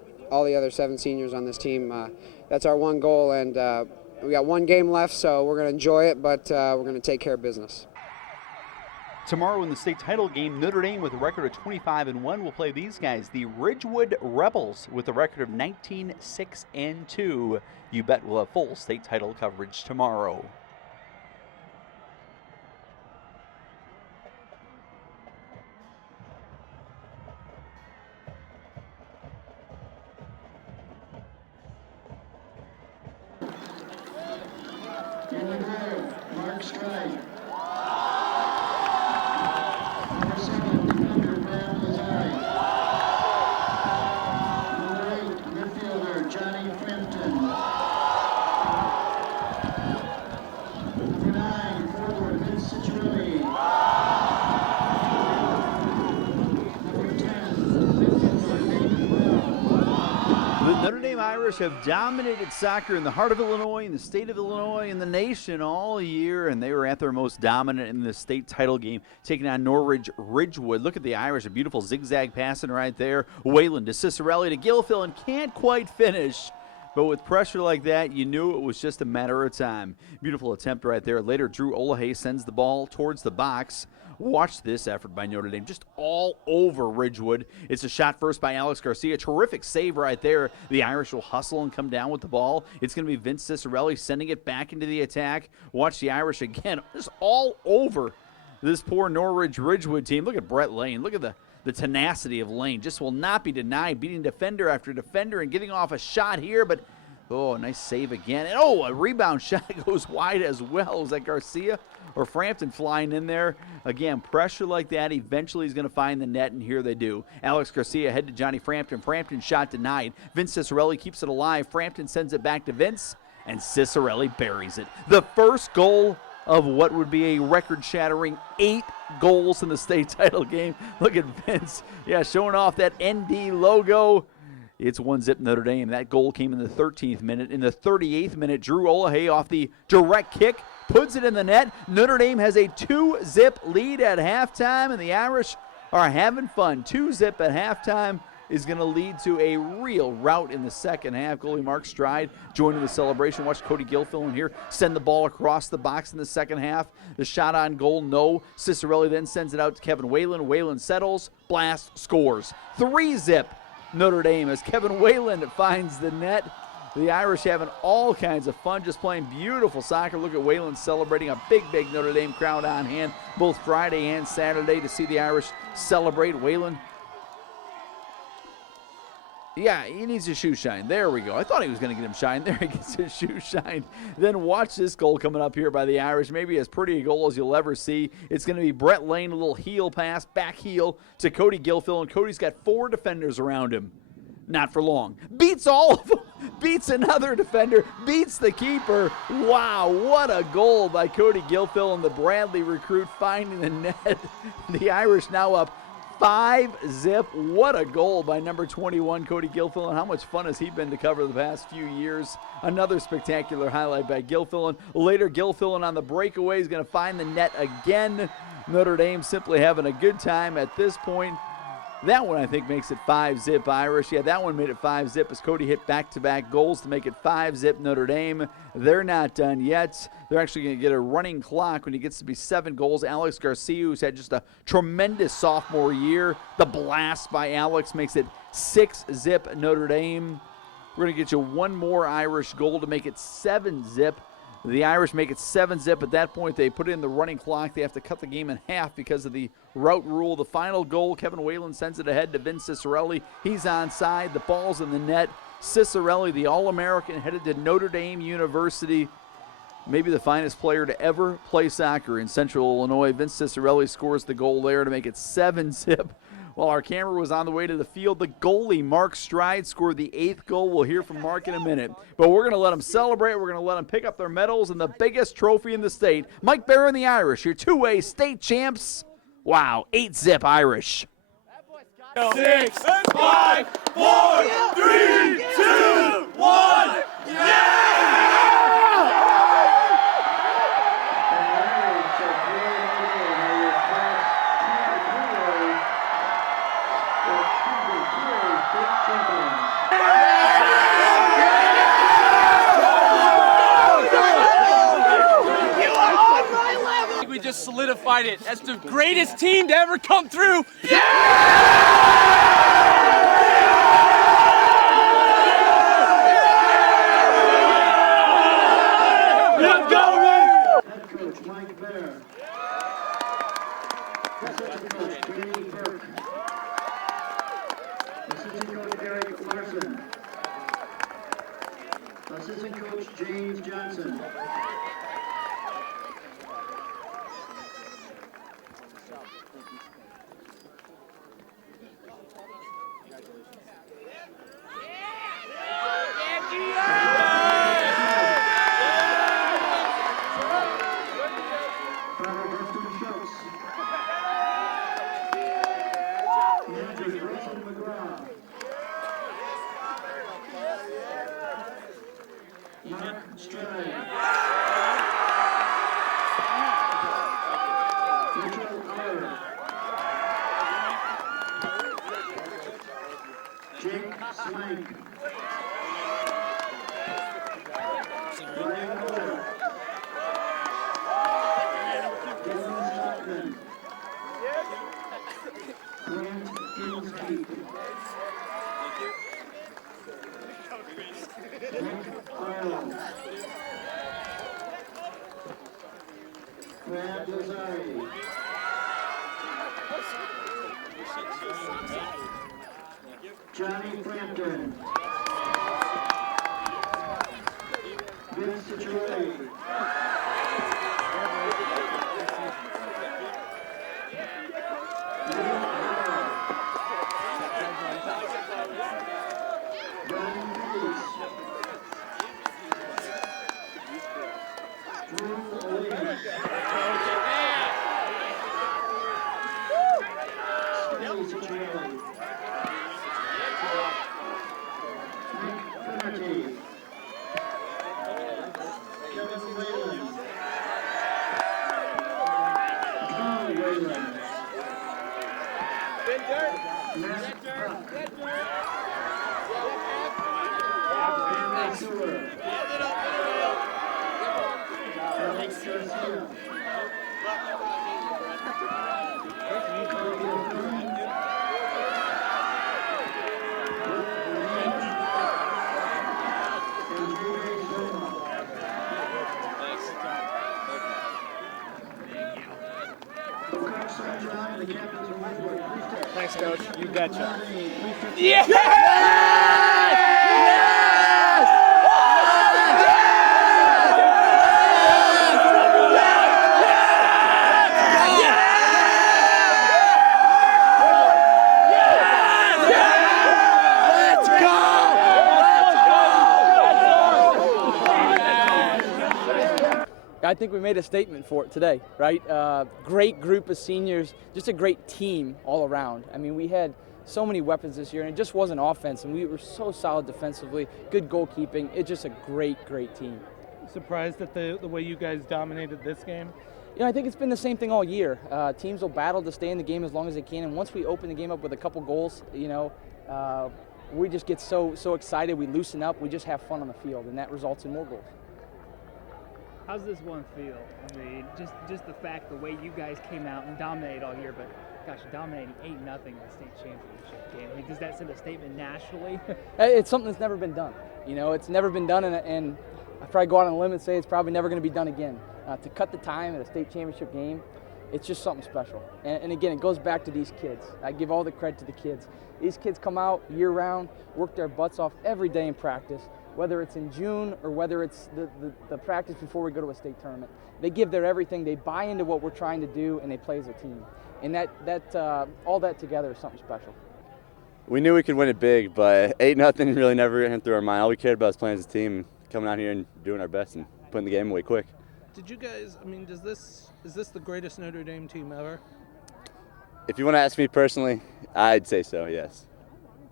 7 seniors on this team. That's our one goal, and we got one game left, so we're going to enjoy it, but we're going to take care of business. Tomorrow in the state title game, Notre Dame with a record of 25-1 will play these guys, the Ridgewood Rebels, with a record of 19-6-2. You bet we'll have full state title coverage tomorrow. Mark Strike. Number 7, defender Brad Lazari. Number 8, midfielder Johnny Frampton. Number 9, forward Vince Cicciarelli. Number 10, midfielder Nathan Bell. The Notre Dame Irish have dominated soccer in the heart of Illinois, in the state of Illinois, in the nation all year, and they were at their most dominant in the state title game, taking on Norwich Ridgewood. Look at the Irish, a beautiful zigzag passing right there. Whalen to Cicerelli to Gilfil, and can't quite finish. But with pressure like that, you knew it was just a matter of time. Beautiful attempt right there. Later, Drew Olahay sends the ball towards the box. Watch this effort by Notre Dame, just all over Ridgewood. It's a shot first by Alex Garcia. Terrific save right there. The Irish will hustle and come down with the ball. It's going to be Vince Cicerelli sending it back into the attack. Watch the Irish again, just all over this poor Norwich Ridgewood team. Look at Brett Lane. Look at the tenacity of Lane. Just will not be denied, beating defender after defender and getting off a shot here, but oh, a nice save again. And a rebound shot goes wide as well. Is that Garcia or Frampton flying in there? Again, pressure like that, eventually he's going to find the net, and here they do. Alex Garcia head to Johnny Frampton. Frampton shot denied. Vince Cicerelli keeps it alive. Frampton sends it back to Vince, and Cicerelli buries it. The first goal of what would be a record-shattering 8 goals in the state title game. Look at Vince. Yeah, showing off that ND logo. It's 1-0 Notre Dame. That goal came in the 13th minute. In the 38th minute, Drew Olahay off the direct kick puts it in the net. Notre Dame has a 2-0 lead at halftime, and the Irish are having fun. 2-0 at halftime is going to lead to a real rout in the second half. Goalie Mark Stride joining the celebration. Watch Cody Gilfil in here send the ball across the box in the second half. The shot on goal, no. Cicerelli then sends it out to Kevin Whalen. Whalen settles, blast, scores. 3-0 Notre Dame as Kevin Whalen finds the net. The Irish having all kinds of fun, just playing beautiful soccer. Look at Whalen celebrating, a big Notre Dame crowd on hand, both Friday and Saturday to see the Irish celebrate. Whalen, yeah, he needs his shoe shine. There we go. I thought he was going to get him shine. There he gets his shoe shined. Then watch this goal coming up here by the Irish. Maybe as pretty a goal as you'll ever see. It's going to be Brett Lane, a little heel pass, back heel to Cody Gilfil, and Cody's got 4 defenders around him. Not for long. Beats all of them. beats another defender, beats the keeper. Wow, what a goal by Cody Gilfillan, the Bradley recruit, finding the net. The Irish now up 5-0. What a goal by number 21, Cody Gilfillan. How much fun has he been to cover the past few years? Another spectacular highlight by Gilfillan. Later, Gilfillan on the breakaway is going to find the net again. Notre Dame simply having a good time at this point. That one, I think, makes it 5-0 Irish. Yeah, that one made it 5-0 as Cody hit back-to-back goals to make it 5-0 Notre Dame. They're not done yet. They're actually going to get a running clock when he gets to be 7 goals. Alex Garcia, who's had just a tremendous sophomore year. The blast by Alex makes it 6-0 Notre Dame. We're going to get you one more Irish goal to make it 7-0. The Irish make it 7-0. At that point, they put in the running clock. They have to cut the game in half because of the route rule. The final goal, Kevin Whalen sends it ahead to Vince Cicerelli. He's onside. The ball's in the net. Cicerelli, the All-American, headed to Notre Dame University. Maybe the finest player to ever play soccer in Central Illinois. Vince Cicerelli scores the goal there to make it 7-0. While our camera was on the way to the field, the goalie, Mark Stride, scored the 8th goal. We'll hear from Mark in a minute. But we're going to let them celebrate. We're going to let them pick up their medals and the biggest trophy in the state. Mike Barron and the Irish, your two-way state champs. Wow, 8-0 Irish. 6, 5, 4, 3, 2, 1, yeah! We just solidified it. That's the greatest team to ever come through. Let's go, man! Head coach Mike Bear. Assistant coach Danny Burke. Assistant coach Eric Larson. Assistant coach James Johnson. Johnny Frampton. Vince Cicerelli. Thanks, Coach. You betcha. Yeah! think we made a statement for it today, right? Great group of seniors, just a great team all around. I mean, we had so many weapons this year, and it just wasn't offense, and we were so solid defensively, good goalkeeping. It's just a great team. Surprised at the way you guys dominated this game? You know, I think it's been the same thing all year. Teams will battle to stay in the game as long as they can, and once we open the game up with a couple goals, you know, we just get so excited. We loosen up. We just have fun on the field, and that results in more goals. How's this one feel? I mean, just the fact, the way you guys came out and dominated all year, but gosh, dominating 8-0 in the state championship game. I mean, does that send a statement nationally? It's something that's never been done. You know, it's never been done, and I'd probably go out on a limb and say it's probably never going to be done again. To cut the time at a state championship game, it's just something special. And again, it goes back to these kids. I give all the credit to the kids. These kids come out year-round, work their butts off every day in practice, whether it's in June or whether it's the practice before we go to a state tournament. They give their everything, they buy into what we're trying to do, and they play as a team. And all that together is something special. We knew we could win it big, but 8-0 really never went through our mind. All we cared about was playing as a team, coming out here and doing our best and putting the game away quick. Did you guys, I mean, is this the greatest Notre Dame team ever? If you want to ask me personally, I'd say so, yes.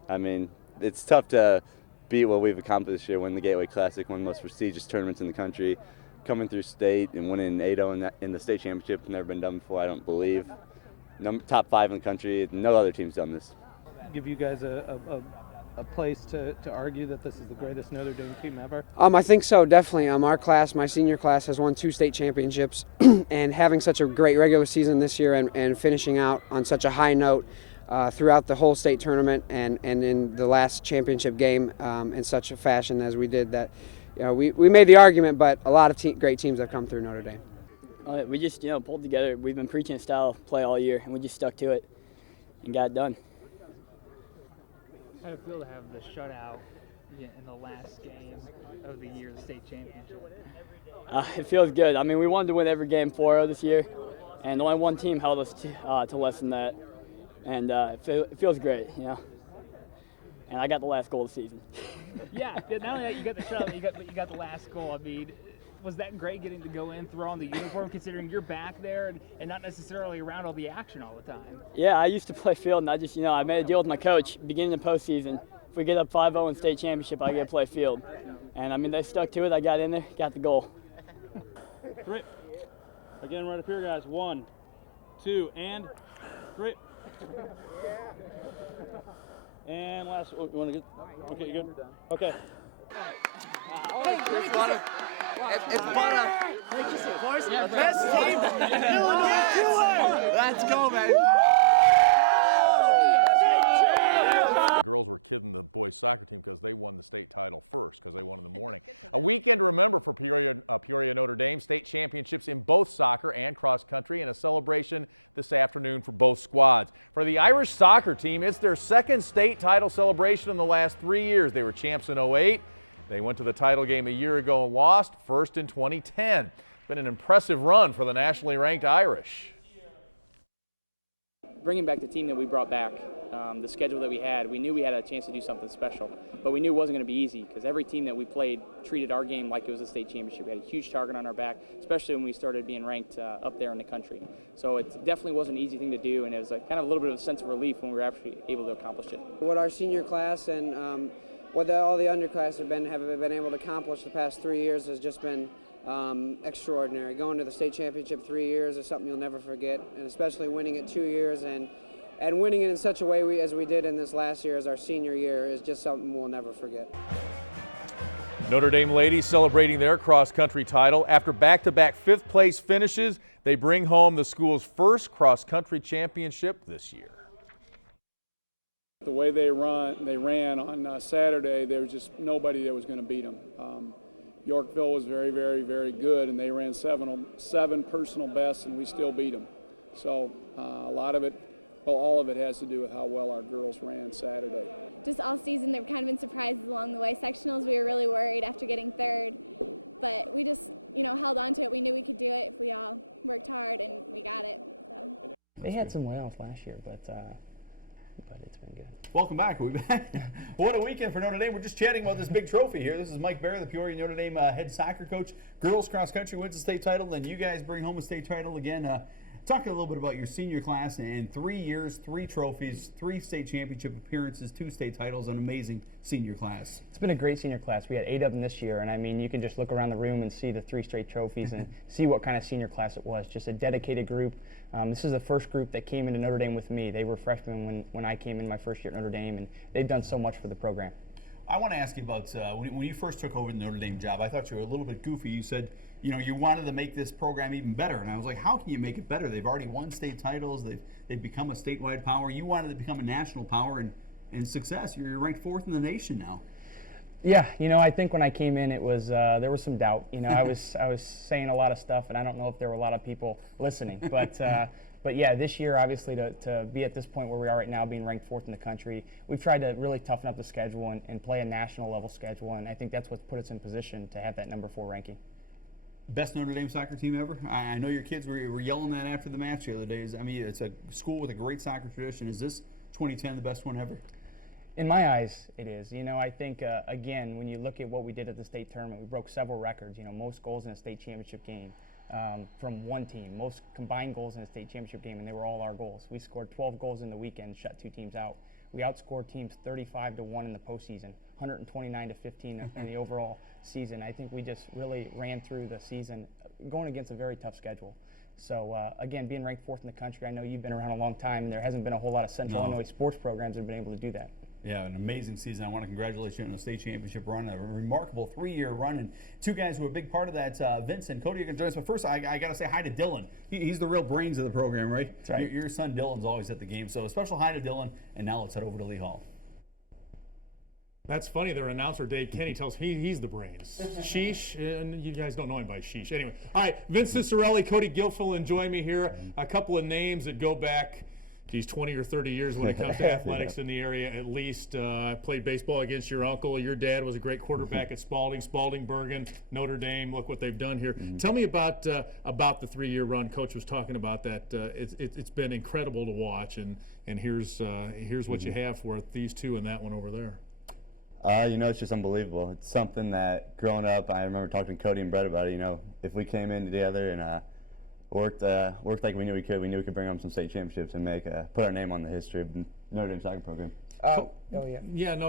I mean, it's tough to beat what we've accomplished this year, win the Gateway Classic, one of the most prestigious tournaments in the country, coming through state and winning 8-0 in the state championship. Never been done before, I don't believe. Top 5 in the country. No other team's done this. Give you guys a place to argue that this is the greatest Notre Dame team ever? I think so, definitely. Our class, my senior class, has won 2 state championships, and having such a great regular season this year and finishing out on such a high note throughout the whole state tournament and in the last championship game in such a fashion as we did, that we made the argument, but a lot of great teams have come through Notre Dame. We just pulled together. We've been preaching a style of play all year, and we just stuck to it and got it done. How did it feel to have the shutout in the last game of the year, the state championship? It feels good. I mean, we wanted to win every game 4-0 this year, and only one team held us to less than that. And it feels great, you know. And I got the last goal of the season. Yeah, not only that, you got the shutout, but you got the last goal. I mean, was that great getting to go in, throw on the uniform, considering you're back there and not necessarily around all the action all the time? Yeah, I used to play field, and I made a deal with my coach beginning of postseason. If we get up 5-0 in state championship, I get to play field. And I mean, they stuck to it. I got in there, got the goal. Grip. Again, right up here, guys. 1, 2, and grip. And last. Oh, you want to get? Okay, you good? Okay. It's fun. Best team in Illinois. Let's go, man. Championships in both soccer and cross country, and a celebration this afternoon for both squads. For the Irish soccer team, it's their second state title celebration in the last 3 years. They were champs in 08. They went to the title game a year ago and lost, first in 2010. An impressive run for the nationally ranked Irish. Thinking about the team that we brought back, the schedule that we had, we knew we had a chance to be something special. And we knew it wasn't going to be easy. With every team that we played, we treated our game like it was a state championship. We started on the back, especially when we started being ranked up there in the country. So definitely wasn't easy to do, and it was kind of a little bit of a sense of relief when we actually did it. We're our senior class, and we're going all the other classes. We went out of the conference the past 3 years, but this one extraordinary. Winning the state championship 3 years is something that we look at, especially winning it 2 years and winning in such a way as we did in this last year, as our senior year, was just something that we never forget. They celebrating their cross country title after back-to-back fifth-place finishes. They bring home the school's first cross country championship this year. The way they won on Saturday, they just nobody was going to beat them. Their play is very, very, very good, and they ran seven personal best and still beat them. So, all that has to do with the way I do it on Saturday. The offseason that came into play for our boys, next time we're really learning to get prepared. We just, held on to it. We knew we could do it. Like tomorrow, we got it. They had some layoff last year, but but it's been good. Welcome back. We're back. What a weekend for Notre Dame. We're just chatting about this big trophy here. This is Mike Barr, the Peoria Notre Dame head soccer coach. Girls cross country wins the state title, and you guys bring home a state title again. Talk a little bit about your senior class and 3 years, 3 trophies, 3 state championship appearances, 2 state titles, an amazing senior class. It's been a great senior class. We had 8 of them this year, and I mean, you can just look around the room and see the 3 straight trophies and see what kind of senior class it was. Just a dedicated group. This is the first group that came into Notre Dame with me. They were freshmen when I came in my first year at Notre Dame, and they've done so much for the program. I want to ask you about when you first took over the Notre Dame job. I thought you were a little bit goofy. You said, you know, you wanted to make this program even better, and I was like, how can you make it better? They've already won state titles. They've become a statewide power. You wanted to become a national power and success. You're ranked 4th in the nation now. Yeah, you know, I think when I came in, it was there was some doubt. You know, I was saying a lot of stuff, and I don't know if there were a lot of people listening, but yeah, this year, obviously, to be at this point where we are right now, being ranked 4th in the country, we've tried to really toughen up the schedule and play a national level schedule, and I think that's what's put us in position to have that number 4 ranking. Best Notre Dame soccer team ever? I know your kids were yelling that after the match the other days. I mean, it's a school with a great soccer tradition. Is this 2010 the best one ever? In my eyes, it is. You know, I think, again, when you look at what we did at the state tournament, we broke several records. You know, most goals in a state championship game from one team, most combined goals in a state championship game, and they were all our goals. We scored 12 goals in the weekend, shut 2 teams out. We outscored teams 35-1 in the postseason, 129-15 in the overall season. I think we just really ran through the season going against a very tough schedule. So, again, being ranked 4th in the country, I know you've been around a long time, and there hasn't been a whole lot of Central Illinois sports programs that have been able to do that. Yeah, an amazing season. I want to congratulate you on the state championship run, a remarkable 3-year run, and 2 guys who are a big part of that, Vince and Cody, are going to join us. But first, I got to say hi to Dylan. He's the real brains of the program, right? That's right. Your son Dylan's always at the game. So a special hi to Dylan, and now let's head over to Lee Hall. That's funny. Their announcer, Dave Kenny, tells he's the brains. Sheesh, and you guys don't know him by Sheesh. Anyway, all right, Vince Cicerelli, Cody Gilfillan join me here. A couple of names that go back 20 or 30 years when it comes to athletics in the area, at least. Played baseball against your uncle. Your dad was a great quarterback at Spalding, Bergen, Notre Dame. Look what they've done here. Tell me about the 3-year run. Coach was talking about that. It's been incredible to watch, and here's what you have for it, these 2 and that one over there. You know, it's just unbelievable. It's something that growing up, I remember talking to Cody and Brett about it. You know, if we came in together and worked like we knew we could bring home some state championships and put our name on the history of the Notre Dame soccer program.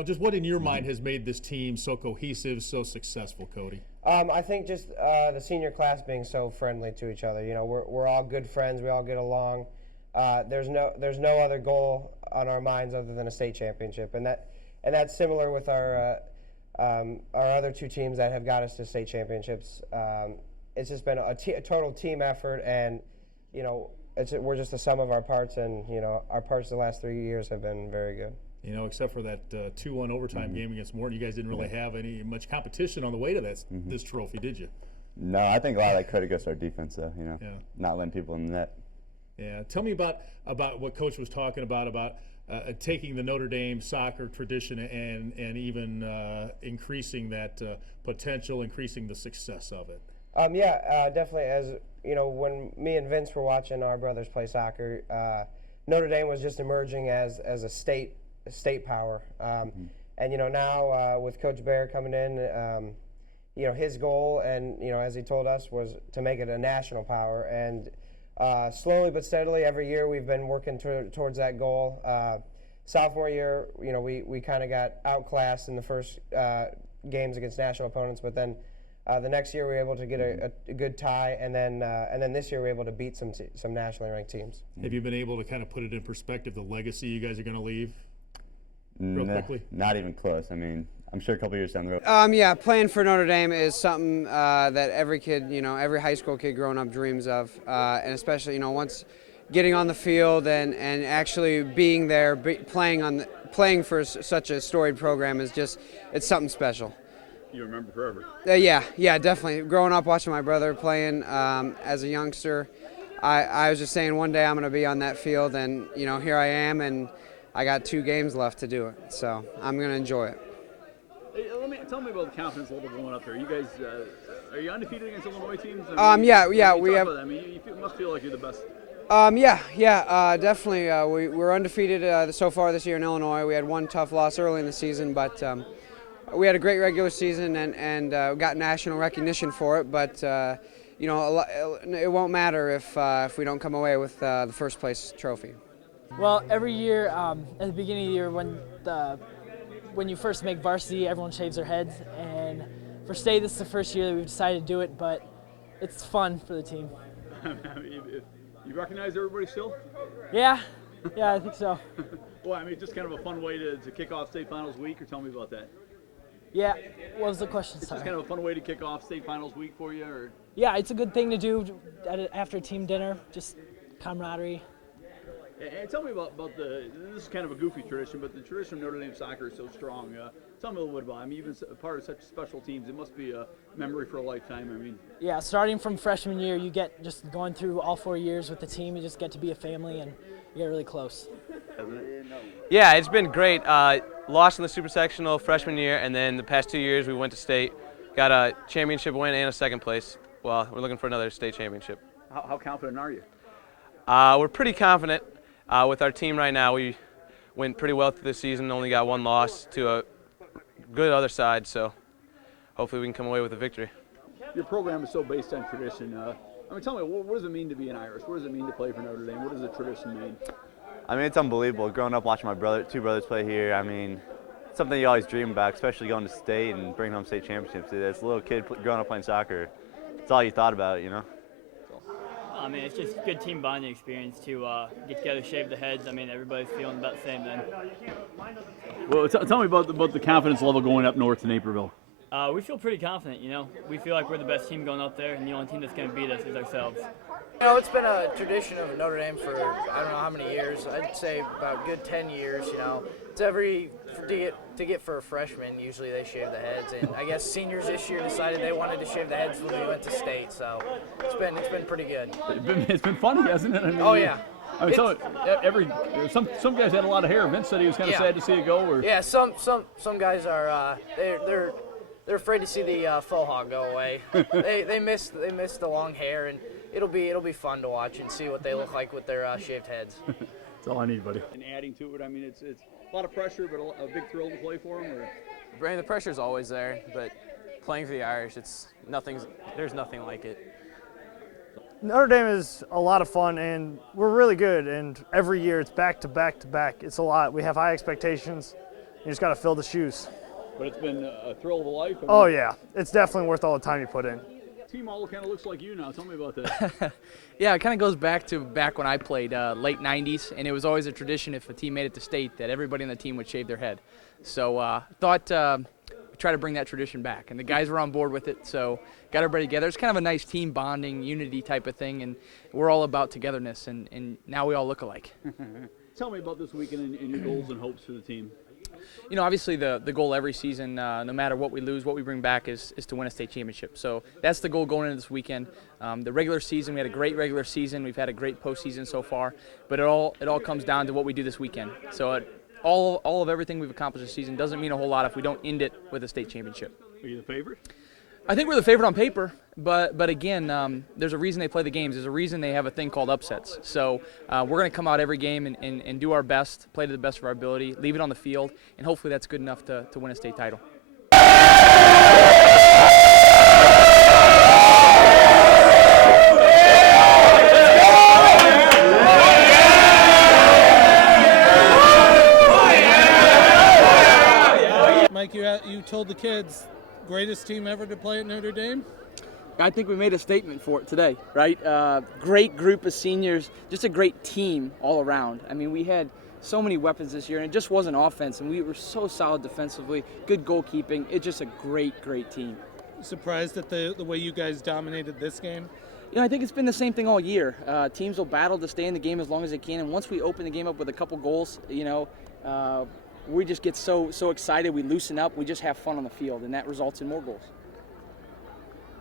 Just what in your mind has made this team so cohesive, so successful, Cody? I think just the senior class being so friendly to each other. You know, we're all good friends. We all get along. There's no other goal on our minds other than a state championship, and that's similar with our other 2 teams that have got us to state championships. It's just been a total team effort, and you know, we're just the sum of our parts, and you know, our parts the last 3 years have been very good. You know, except for that 2-1 overtime game against Morton, you guys didn't really have much competition on the way to this trophy, did you? No, I think a lot of that credit goes to our defense, though. You know, not letting people in the net. Yeah, tell me about what Coach was talking about taking the Notre Dame soccer tradition and even increasing that potential, increasing the success of it. Definitely. As you know, when me and Vince were watching our brothers play soccer, Notre Dame was just emerging as a state power. And you know, now with Coach Bear coming in, you know, his goal, and you know, as he told us, was to make it a national power. And slowly but steadily, every year we've been working towards that goal. Sophomore year, you know, we kind of got outclassed in the first games against national opponents, but then the next year we were able to get a good tie, and then this year we were able to beat some nationally ranked teams. Have you been able to kind of put it in perspective, the legacy you guys are going to leave? Real quickly? Not even close. I mean, I'm sure a couple years down the road. Yeah, playing for Notre Dame is something that every kid, you know, every high school kid growing up dreams of, and especially, you know, once getting on the field and actually being there, playing for such a storied program is just, it's something special. You remember forever. Yeah, definitely. Growing up watching my brother playing as a youngster, I was just saying one day I'm going to be on that field, and you know, here I am, and I got 2 games left to do it, so I'm going to enjoy it. Hey, tell me about the confidence level going up there. You guys, are you undefeated against Illinois teams? Yeah, we have. I mean, you must feel like you're the best Definitely. We're undefeated so far this year in Illinois. We had one tough loss early in the season, but we had a great regular season and got national recognition for it. But it won't matter if we don't come away with the first place trophy. Well, every year at the beginning of the year when you first make varsity, everyone shaves their heads, and for state, this is the first year that we've decided to do it, but it's fun for the team. You recognize everybody still? Yeah, I think so. Well, I mean, just kind of a fun way to kick off state finals week, or tell me about that. Yeah, what was the question? It's just kind of a fun way to kick off state finals week for you, or? Yeah, it's a good thing to do after a team dinner, just camaraderie. And tell me about this is kind of a goofy tradition, but the tradition of Notre Dame soccer is so strong. Tell me a little bit about it. I mean, even a part of such special teams, it must be a memory for a lifetime. I mean, yeah, starting from freshman year, you get just going through all 4 years with the team, you just get to be a family and you get really close. Yeah, it's been great. Lost in the super sectional freshman year, and then the past 2 years we went to state, got a championship win and a second place. Well, we're looking for another state championship. how confident are you? We're pretty confident. With our team right now, we went pretty well through the season, only got one loss to a good other side, so hopefully we can come away with a victory. Your program is so based on tradition. I mean, tell me, what does it mean to be an Irish? What does it mean to play for Notre Dame? What does the tradition mean? I mean, it's unbelievable. Growing up watching my two brothers play here, I mean, it's something you always dream about, especially going to state and bringing home state championships. As a little kid growing up playing soccer, it's all you thought about, you know? I mean, it's just a good team bonding experience to get together, shave the heads. I mean, everybody's feeling about the same then. Well, tell me about the confidence level going up north to Naperville. We feel pretty confident, you know. We feel like we're the best team going up there, and the only team that's going to beat us is ourselves. You know, it's been a tradition of Notre Dame for I don't know how many years. I'd say about a good 10 years, you know. It's to get for a freshman, usually they shave the heads, and I guess seniors this year decided they wanted to shave the heads when we went to state, so it's been pretty good. It's been funny, hasn't it? I mean, oh yeah. I mean, some guys had a lot of hair. Vince said he was kind of sad to see it go. Or yeah, some guys are they're afraid to see the faux hawk go away. they miss the long hair, and it'll be fun to watch and see what they look like with their shaved heads. That's all I need, buddy. And adding to it, I mean, it's a lot of pressure, but a big thrill to play for them. Brandon, the pressure's always there, but playing for the Irish, there's nothing like it. Notre Dame is a lot of fun, and we're really good, and every year it's back to back to back. It's a lot. We have high expectations. You just got to fill the shoes. But it's been a thrill of a life. Oh, yeah. It's definitely worth all the time you put in. Team all kind of looks like you now. Tell me about that. Yeah, it kind of goes back when I played late 90s, and it was always a tradition if a team made it to state that everybody on the team would shave their head. So thought try to bring that tradition back, and the guys were on board with it, so got everybody together. It's kind of a nice team bonding, unity type of thing, and we're all about togetherness, and now we all look alike. Tell me about this weekend and your goals and hopes for the team. You know, obviously the goal every season, no matter what we lose, what we bring back is to win a state championship. So that's the goal going into this weekend. The regular season, we had a great regular season. We've had a great postseason so far, but it all comes down to what we do this weekend. So all of everything we've accomplished this season doesn't mean a whole lot if we don't end it with a state championship. Are you the favorite? I think we're the favorite on paper, but again, there's a reason they play the games. There's a reason they have a thing called upsets. So we're going to come out every game and do our best, play to the best of our ability, leave it on the field, and hopefully that's good enough to win a state title. Mike, you told the kids, greatest team ever to play at Notre Dame? I think we made a statement for it today, right? Great group of seniors, just a great team all around. I mean, we had so many weapons this year, and it just wasn't offense, and we were so solid defensively, good goalkeeping. It's just a great, great team. Surprised at the way you guys dominated this game? You know, I think it's been the same thing all year. Teams will battle to stay in the game as long as they can, and once we open the game up with a couple goals, you know, we just get so excited, we loosen up, we just have fun on the field, and that results in more goals.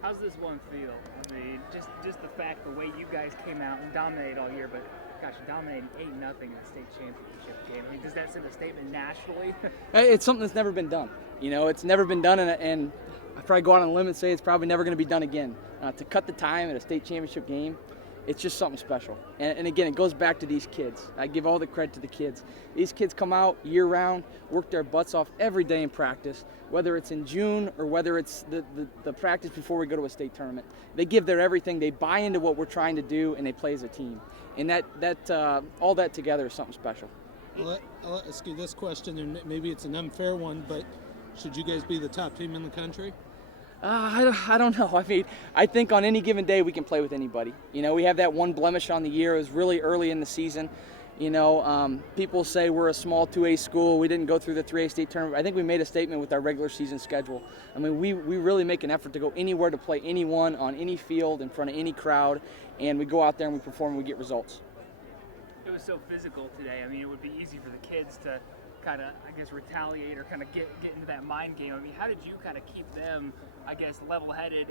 How's this one feel? I mean, just the fact, the way you guys came out and dominated all year, but gosh, you dominated 8-0 in the state championship game. I mean, does that send a statement nationally? It's something that's never been done. You know, it's never been done, and I'd probably go out on a limb and say it's probably never going to be done again. To cut the time at a state championship game, it's just something special. And again, it goes back to these kids. I give all the credit to the kids. These kids come out year-round, work their butts off every day in practice, whether it's in June or whether it's the practice before we go to a state tournament. They give their everything. They buy into what we're trying to do, and they play as a team. And all that together is something special. I'll ask you this question, and maybe it's an unfair one, but should you guys be the top team in the country? I don't know. I mean, I think on any given day we can play with anybody. You know, we have that one blemish on the year. It was really early in the season. You know, people say we're a small 2A school. We didn't go through the 3A state tournament. I think we made a statement with our regular season schedule. I mean, we really make an effort to go anywhere to play anyone on any field in front of any crowd, and we go out there and we perform and we get results. It was so physical today. I mean, it would be easy for the kids to kind of, I guess, retaliate or kind of get into that mind game. I mean, how did you kind of keep them, I guess, level-headed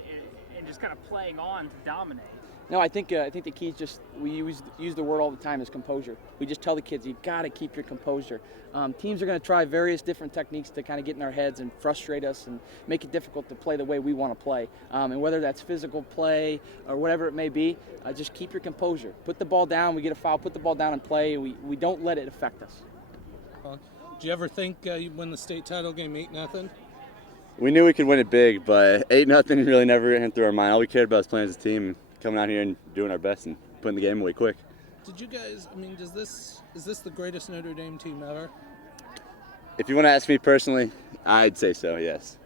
and just kind of playing on to dominate? No, I think the key is just, we use the word all the time, is composure. We just tell the kids, you got to keep your composure. Teams are going to try various different techniques to kind of get in our heads and frustrate us and make it difficult to play the way we want to play. And whether that's physical play or whatever it may be, just keep your composure. Put the ball down, we get a foul, put the ball down and play, and we don't let it affect us. Do you ever think you win the state title game 8-0? We knew we could win it big, but 8-0 really never went through our mind. All we cared about was playing as a team, coming out here and doing our best and putting the game away quick. Did you guys, I mean, is this the greatest Notre Dame team ever? If you want to ask me personally, I'd say so, yes.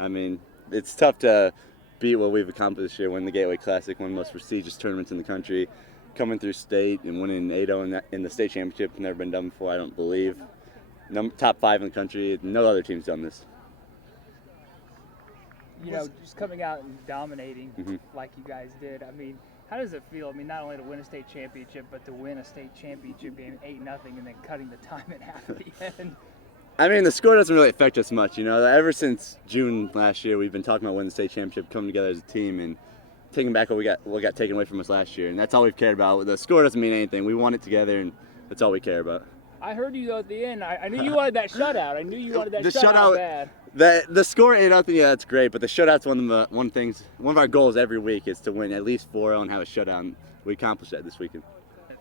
I mean, it's tough to beat what we've accomplished this year, win the Gateway Classic, one of the most prestigious tournaments in the country, coming through state and winning 8-0 in the state championship. Never been done before, I don't believe. Top 5 in the country. No other team's done this. You know, just coming out and dominating like you guys did. I mean, how does it feel? I mean, not only to win a state championship, but to win a state championship game 8-0 and then cutting the time in half at the end. I mean, the score doesn't really affect us much. You know, ever since June last year, we've been talking about winning the state championship, coming together as a team, and taking back what got taken away from us last year. And that's all we've cared about. The score doesn't mean anything. We won it together, and that's all we care about. I heard you though at the end. I knew you wanted that shutout. I knew you wanted that shutout bad. The score 8-0, yeah, that's great. But the shutout's one of our goals every week is to win at least 4-0 and have a shutout. And we accomplished that this weekend.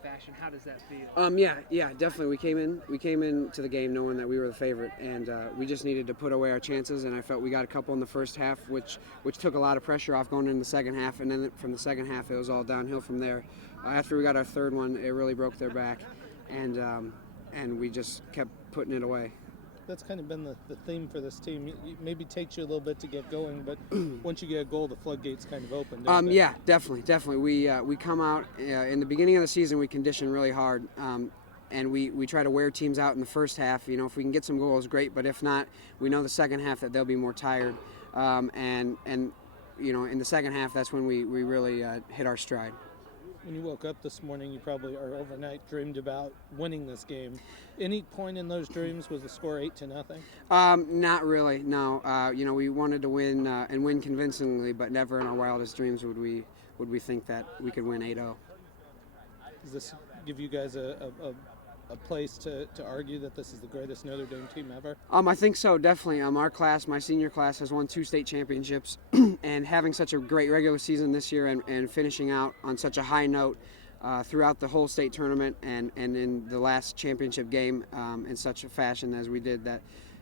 Fashion, how does that feel? Yeah, definitely. We came into the game knowing that we were the favorite, and we just needed to put away our chances. And I felt we got a couple in the first half, which took a lot of pressure off going into the second half. And then from the second half, it was all downhill from there. After we got our third one, it really broke their back, and we just kept putting it away. That's kind of been the theme for this team. It maybe takes you a little bit to get going, but once you get a goal, the floodgates kind of open. Yeah, definitely. We come out in the beginning of the season. We condition really hard, and we try to wear teams out in the first half. You know, if we can get some goals, great. But if not, we know the second half that they'll be more tired, and you know, in the second half, that's when we really hit our stride. When you woke up this morning, you probably or overnight dreamed about winning this game. Any point in those dreams was the score 8-0? Not really, no. You know, we wanted to win and win convincingly, but never in our wildest dreams would we think that we could win 8-0. Does this give you guys a place to argue that this is the greatest Notre Dame team ever? I think so, definitely. Our class, my senior class, has won 2 state championships, and having such a great regular season this year and finishing out on such a high note throughout the whole state tournament and in the last championship game in such a fashion as we did, that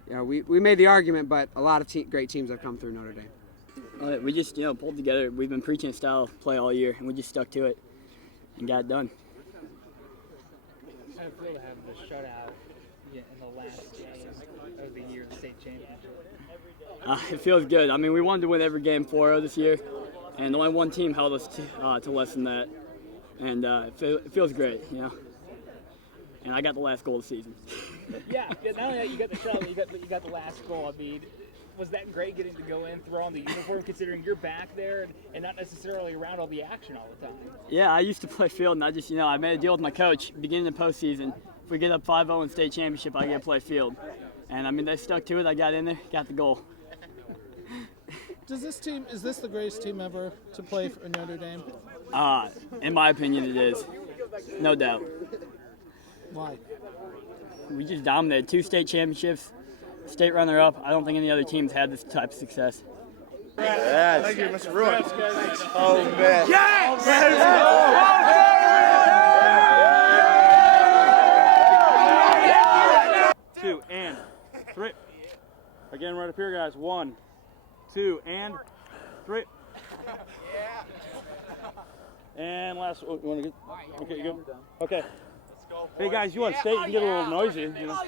you know, we made the argument, but a lot of great teams have come through Notre Dame. We just pulled together. We've been preaching a style of play all year, and we just stuck to it and got it done. How did it feel to have the shutout in the last game of the year of the state championship? It feels good. I mean, we wanted to win every game 4-0 this year, and only one team held us to less than that. And it feels great, you know. And I got the last goal of the season. Yeah. Not only that, you got the shutout, you got the last goal. I mean, was that great getting to go in, throw on the uniform, considering you're back there and not necessarily around all the action all the time? Yeah, I used to play field, and I just, I made a deal with my coach beginning of the postseason. If we get up 5-0 in state championship, I get to play field. And I mean, they stuck to it. I got in there, got the goal. Is this the greatest team ever to play for Notre Dame? In my opinion, it is. No doubt. Why? We just dominated 2 state championships, state runner-up. I don't think any other teams had this type of success. Yes. Thank you, Mr. Roy. Oh, man. Yes! Two and three. Again, right up here, guys. 1, 2, and 3. And last. Oh, you want to get? Okay, you go. Okay. Hey guys, you on state? You can get a little noisy. You know.